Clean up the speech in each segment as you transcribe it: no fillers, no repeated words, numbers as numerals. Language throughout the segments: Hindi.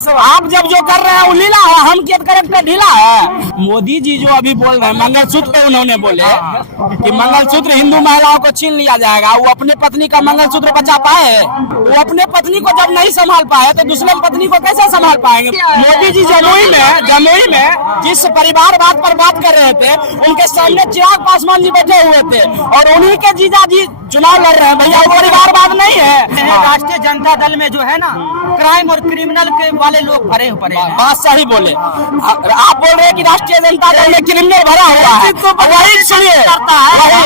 आप जब जो कर रहे हैं वो लीला है, हम क्या करेक्टर ढीला है। मोदी जी जो अभी बोल रहे हैं मंगलसूत्र पे उन्होंने बोले कि मंगलसूत्र हिंदू महिलाओं को छीन लिया जाएगा। वो अपने पत्नी का मंगलसूत्र बचा पाए? वो अपने पत्नी को जब नहीं संभाल पाए तो दूसरे पत्नी को कैसे संभाल पाएंगे? मोदी जी जमुई में जिस परिवारवाद पर बात कर रहे थे उनके सामने चिराग पासवान जी बैठे हुए थे और उन्हीं के जीजा जी चुनाव लड़ रहे हैं। भैया वो परिवारवाद नहीं है। राष्ट्रीय जनता दल में जो है ना क्राइम और क्रिमिनल के वाले लोग भरे पड़े हैं। बात सही बोले। आप बोल रहे हैं कि राष्ट्रीय जनता दल में क्रिमिनल भरा हुआ है, वही सुनिए करता है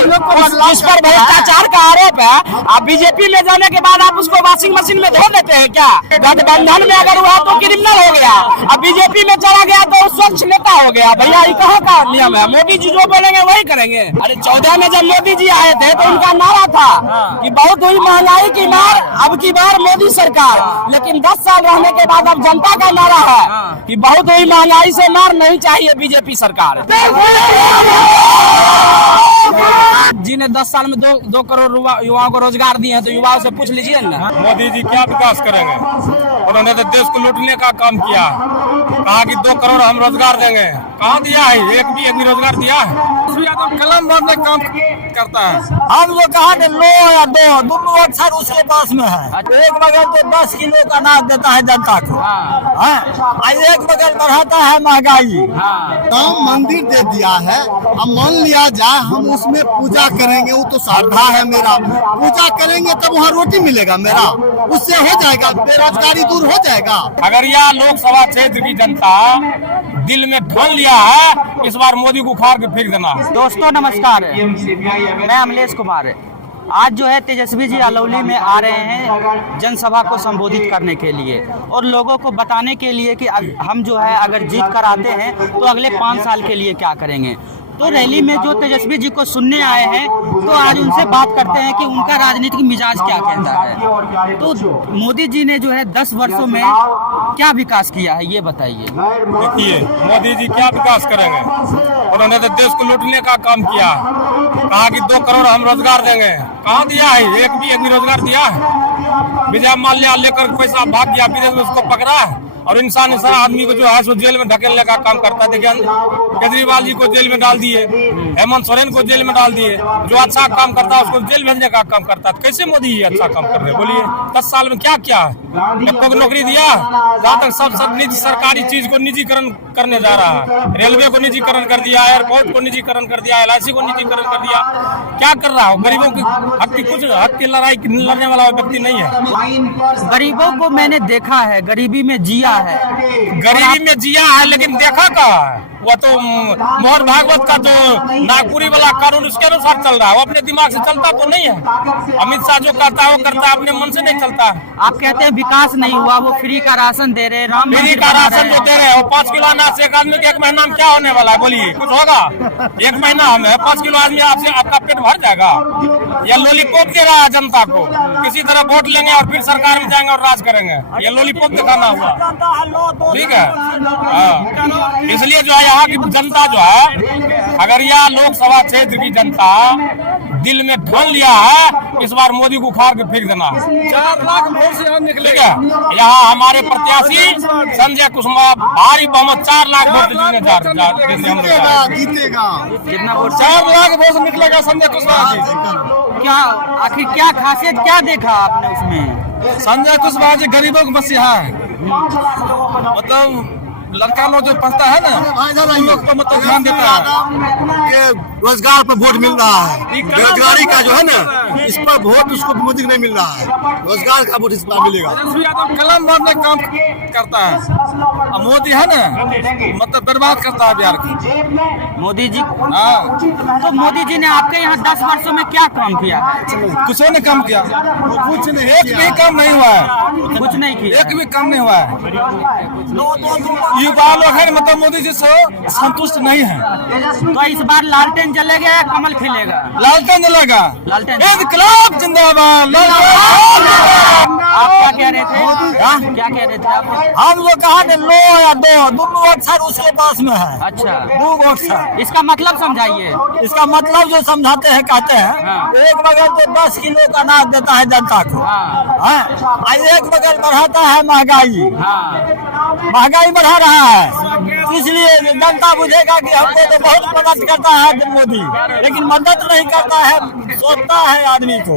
जिस पर भ्रष्टाचार का आरोप है। आप बीजेपी में जाने के बाद आप उसको वॉशिंग मशीन में धो देते हैं क्या? गठबंधन में अगर हुआ तो क्रिमिनल हो गया, अब बीजेपी में चला गया तो स्वच्छ नेता हो गया। भैया ये कहाँ का नियम है? मोदी जी जो बोलेंगे वही करेंगे। अरे 14 में जब मोदी जी आए थे तो उनका नारा था कि बहुत हुई महंगाई की मार, अब की बार मोदी सरकार। लेकिन 10 साल रहने के बाद अब जनता का नारा है कि बहुत हुई महंगाई से मार, नहीं चाहिए बीजेपी सरकार। जी ने 10 साल में 2 करोड़ युवाओं को रोजगार दिए हैं, तो युवाओं से पूछ लीजिए ना मोदी जी क्या विकास करेंगे? उन्होंने तो देश को लूटने का काम किया। कहा कि 2 करोड़ हम रोजगार देंगे, कहाँ दिया है? एक भी रोजगार दिया है? कलम भरने काम करता है। हम लोग कहा लो या दो, दोनों अक्षर उसके पास में है। एक बगल तो 10 किलो का अनाज देता है जनता को, एक बगल बढ़ाता है महंगाई। राम मंदिर दे दिया है, अब मान लिया जाए हम उसमें पूजा करेंगे, वो तो श्रद्धा है मेरा। पूजा करेंगे तब वहाँ रोटी मिलेगा मेरा, उससे हो जाएगा, बेरोजगारी दूर हो जाएगा। अगर यह लोकसभा क्षेत्र की जनता दिल में ठान लिया है इस बार मोदी को उखाड़ के फेंक देना। दोस्तों नमस्कार, मैं अमलेश कुमार। आज जो है तेजस्वी जी अलौली में आ रहे हैं जनसभा को संबोधित करने के लिए और लोगों को बताने के लिए कि हम जो है अगर जीत कर आते हैं तो अगले 5 साल के लिए क्या करेंगे। तो रैली में जो तेजस्वी जी को सुनने आए हैं तो आज उनसे बात करते हैं कि उनका राजनीतिक मिजाज क्या कहता है। तो मोदी जी ने जो है 10 वर्षों में क्या विकास किया है ये बताइए। देखिए मोदी जी क्या विकास करेंगे? उन्होंने तो देश को लूटने का काम किया। कहा कि 2 करोड़ हम रोजगार देंगे, कहाँ दिया है? एक भी रोजगार दिया है? विजय माल्या लेकर पैसा भाग गया विदेश में, उसको पकड़ा और इंसान आदमी को जो है सो जेल में ढकेलने का काम करता है। देखिए केजरीवाल जी को जेल में डाल दिए, हेमंत सोरेन को जेल में डाल दिए। जो अच्छा काम करता है उसको जेल भेजने का काम करता है। कैसे मोदी ये अच्छा काम कर रहे हैं बोलिए? 10 साल में क्या किया? सबको नौकरी दिया? जहाँ तक सब निजी सरकारी चीज को निजीकरण करने जा रहा है। रेलवे को निजीकरण कर दिया, एयरपोर्ट को निजीकरण कर दिया, LIC को निजीकरण कर दिया। क्या कर रहा हो? गरीबों की हक की लड़ाई लड़ने वाला व्यक्ति नहीं है। गरीबों को मैंने देखा है, गरीबी में जिया है। गरीबी में जिया है लेकिन देखा कहाँ है? वो तो मोहन भागवत का जो नागपुरी वाला कानून उसके अनुसार चल रहा है। वो अपने दिमाग से चलता तो नहीं है। अमित शाह जो करता है वो करता है, अपने मन से नहीं चलता। आप कहते हैं विकास नहीं हुआ, वो फ्री का राशन दे रहे, फ्री का राशन जो दे रहे हैं, 5 किलो अनाज से एक आदमी के 1 महीना में क्या होने वाला है बोलिए? कुछ होगा? 1 महीना हमें 5 किलो आदमी आपसे आपका पेट भर जाएगा? ये लॉलीपॉप दे रहा है जनता को। किसी तरह वोट लेंगे और फिर सरकार में जाएंगे और राज करेंगे। ये लॉलीपॉप दिखाना हुआ, ठीक है? इसलिए जो है यहाँ की जनता जो है, अगर यह लोकसभा क्षेत्र की जनता दिल में ठान लिया है इस बार मोदी को उखाड़ के फेंक देना। 4 लाख वोट से निकलेगा। यहाँ हमारे प्रत्याशी संजय कुशवाहा भारी बहुमत 4 लाख वोट जीतेगा। कितना वोट? 4 लाख वोट से निकलेगा संजय कुशवाहा जी। क्या आखिर क्या खासियत क्या देखा आपने उसमें? संजय कुशवाहा जी गरीबों का मसीहा है। मतलब लड़का लोग जो पढ़ता है ना उन लोग को मतलब ध्यान देता है। रोजगार पर वोट मिल रहा है, बेरोजगारी का जो है ना इस पर वोट उसको मोदी को नहीं मिल रहा है, रोजगार का वोट इस पर मिलेगा। कलम भरने काम करता है। अब मोदी है ना मतलब बर्बाद करता है बिहार की। मोदी जी तो मोदी जी ने आपके यहाँ 10 वर्षों में क्या काम किया है? कुछ ने काम किया? कुछ नहीं, एक भी काम नहीं हुआ है। कुछ नहीं किया, एक भी काम नहीं हुआ है। युवा लोग है मतलब मोदी जी से संतुष्ट नहीं है। तो इस बार लालटेन जलेगा या कमल खिलेगा? लालटेन जलेगा। लालटेन। इनकलाब जिंदाबाद। आप क्या कह रहे थे? क्या कह रहे थे आप? हम लोग कहा लो या दो, दोनों अक्षर उसके पास में है। अच्छा, 2 अक्षर। इसका मतलब समझाइए। इसका मतलब जो समझाते हैं कहते हैं, एक बगल तो 10 किलो का अनाज देता है जनता को, एक बगल बढ़ाता है महंगाई। महंगाई बढ़ा रहा है, इसलिए जनता बुझेगा कि हमको तो बहुत मदद करता है मोदी, लेकिन मदद नहीं करता है, सोचता है आदमी को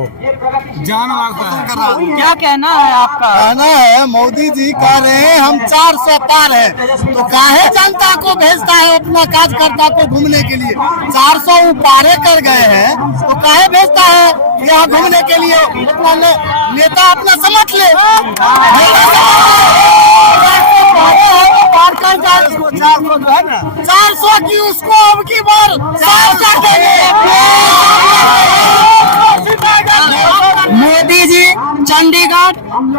जान कर रहा हूँ। क्या कहना है आपका? कहना है मोदी जी कह रहे हैं हम 400 पार है, तो काहे जनता को भेजता है अपना कार्यकर्ता को घूमने के लिए? 400 पारे कर गए हैं तो काहे भेजता है यहाँ घूमने के लिए? अपना नेता अपना समझ ले, पार कर जाए 400 जो है ना, 400 की उसको अब की बार साफ कर देंगे। मोदी जी चंडीगढ़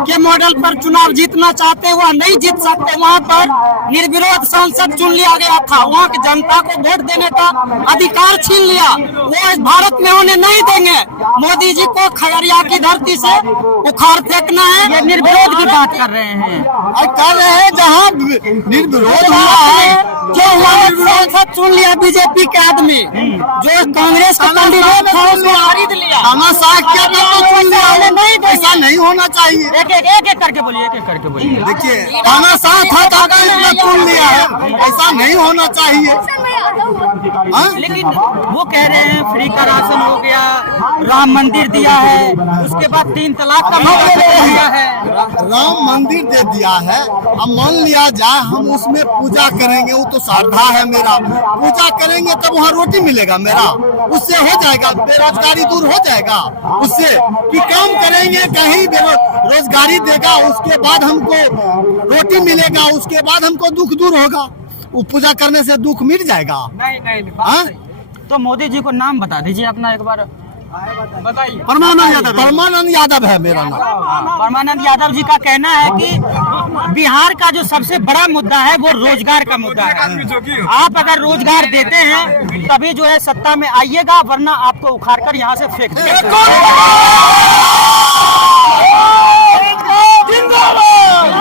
के मॉडल पर चुनाव जीतना चाहते, वह नहीं जीत सकते। वहाँ पर निर्विरोध सांसद चुन लिया गया था, वहाँ की जनता को वोट देने का अधिकार छीन लिया, वो इस भारत में होने नहीं देंगे। मोदी जी को खगड़िया की धरती से उखाड़ फेंकना है। ये निर्विरोध की बात कर रहे हैं। कर रहे हैं जहाँ निर्विरोध हुआ है, जो सांसद चुन लिया बीजेपी के आदमी, जो कांग्रेस का कैंडिडेट था उसको खरीद लिया। तानाशाह क्या तो चुन लिया, ऐसा नहीं होना चाहिए। एक करके बोलिए, एक करके बोलिए। देखिए तानाशाह था तो इसने चुन लिया है, ऐसा नहीं होना चाहिए। लेकिन वो कह रहे हैं फ्री का राशन हो गया, राम मंदिर दिया है, उसके बाद 3 तलाक का मसला दिया है। राम मंदिर दे दिया है, अब मान लिया जाए हम उसमें पूजा करेंगे, वो तो श्रद्धा है मेरा, पूजा करेंगे तब वहाँ रोटी मिलेगा मेरा, उससे हो जाएगा बेरोजगारी दूर हो जाएगा, उससे कि काम करेंगे कहीं रोजगारी देगा, उसके बाद हमको रोटी मिलेगा, उसके बाद हमको दुख दूर होगा। वो पूजा करने से दुख मिट जाएगा। नहीं। तो मोदी जी को नाम बता दीजिए अपना एक बार बताइए। परमानंद यादव है मेरा नाम। परमानंद यादव जी का कहना है कि बिहार का जो सबसे बड़ा मुद्दा है वो रोजगार का मुद्दा है। आप अगर रोजगार देते हैं तभी जो है सत्ता में आइएगा, वरना आपको उखाड़ कर यहाँ से फेंक देंगे।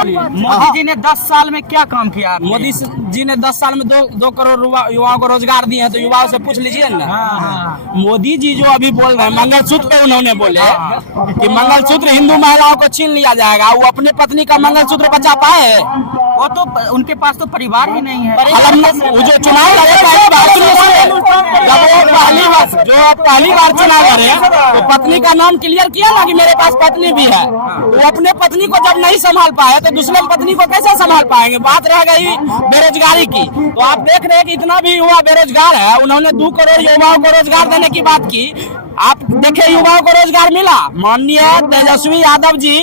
मोदी जी ने 10 साल में क्या काम किया? मोदी जी ने 10 साल में 2 करोड़ युवाओं को रोजगार दिए हैं, तो युवाओं से पूछ लीजिए ना। मोदी जी जो अभी बोल रहे हैं मंगलसूत्र पे, उन्होंने बोले कि मंगलसूत्र हिंदू महिलाओं को छीन लिया जाएगा, वो अपने पत्नी का मंगलसूत्र बचा पाए? वो तो उनके पास तो परिवार ही नहीं है। वो जो चुनाव लड़े पहली बार चुनाव लड़े तो पत्नी का नाम क्लियर किया ना कि मेरे पास पत्नी भी है। वो अपने पत्नी को जब नहीं संभाल पाए तो दूसरे पत्नी को कैसे संभाल पाएंगे? बात रह गई बेरोजगारी की, तो आप देख रहे हैं कि इतना भी युवा बेरोजगार है। उन्होंने 2 करोड़ युवाओं को रोजगार देने की बात की, आप देखे युवाओं को रोजगार मिला? माननीय तेजस्वी यादव जी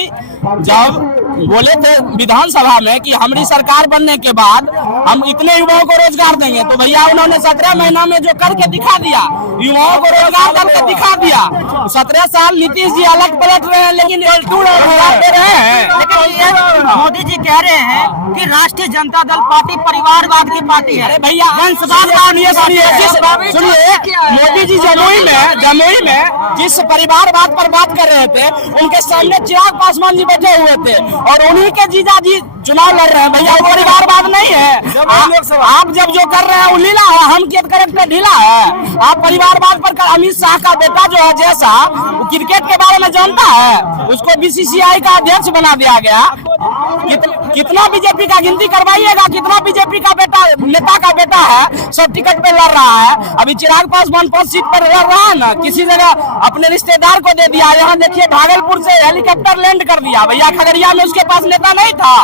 जब बोले थे विधानसभा में कि हमारी सरकार बनने के बाद हम इतने युवाओं को रोजगार देंगे, तो भैया उन्होंने 17 महीना में जो करके दिखा दिया, युवाओं को रोजगार करके दिखा दिया। 17 साल नीतीश जी अलग पलट रहे हैं, लेकिन रोजगार दे रहे हैं। लेकिन मोदी जी कह रहे हैं कि राष्ट्रीय जनता दल पार्टी परिवारवाद की पार्टी है। भैया सुनिए, मोदी जी जमुई में जिस परिवारवाद पर बात कर रहे थे, उनके सामने चिराग पासवान जी बैठे हुए थे और उन्हीं के जीजा जी चुनाव लड़ रहे हैं। भैया वो परिवारवाद नहीं है। आप जब जो कर रहे हैं वो लीला है, हम के करेक्टर ढीला है। आप परिवारवाद पर अमित शाह का बेटा जो है जैसा, वो क्रिकेट के बारे में जानता है, उसको बीसीसीआई का अध्यक्ष बना दिया गया। कितना बीजेपी का गिनती करवाइएगा, कितना बीजेपी का बेटा नेता का बेटा है सब टिकट पे लड़ रहा है। अभी चिराग पासवान 5 सीट पर लड़ रहा है ना, किसी जगह अपने रिश्तेदार को दे दिया। यहाँ देखिए भागलपुर से हेलीकॉप्टर लैंड कर दिया। भैया खगड़िया में उसके पास नेता नहीं था।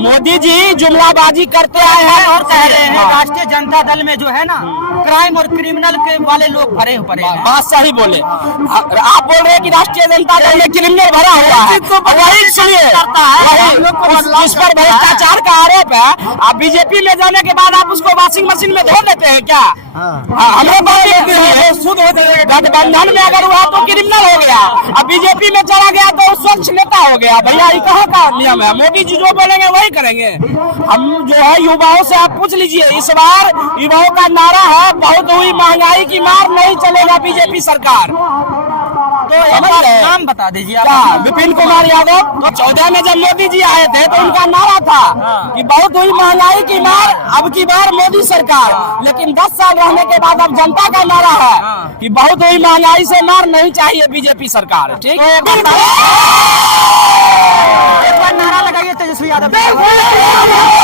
मोदी जी जुमलाबाजी करते आए हैं और कह रहे हैं राष्ट्रीय जनता दल में जो है ना क्राइम और क्रिमिनल के वाले लोग भरे पड़े हैं। बात सही बोले। आप बोल रहे हैं कि राष्ट्रीय जनता दल में क्रिमिनल भरा हुआ है, वही सुनिए, जिस पर भ्रष्टाचार का आरोप है, आप बीजेपी में जाने के बाद आप उसको वॉशिंग मशीन में धो देते हैं क्या? हमें गठबंधन में अगर हुआ तो क्रिमिनल हो गया, अब बीजेपी में चला गया तो स्वच्छ नेता हो गया। भैया ये कहाँ का नियम है? मोदी जी जो बोलेंगे वही करेंगे। हम जो है युवाओं से आप पूछ लीजिए, इस बार युवाओं का नारा है बहुत हुई महंगाई की मार, नहीं चलेगा बीजेपी सरकार। तो एक बार नाम बता दीजिए आप। विपिन कुमार यादव। तो 14 में जब मोदी जी आए थे तो उनका नारा था कि बहुत हुई महंगाई की मार, अब की बार मोदी सरकार। लेकिन 10 साल रहने के बाद अब जनता का नारा है कि बहुत हुई महंगाई से मार, नहीं चाहिए बीजेपी सरकार। ठीक है, एक बार नारा लगाइए। तेजस्वी यादव।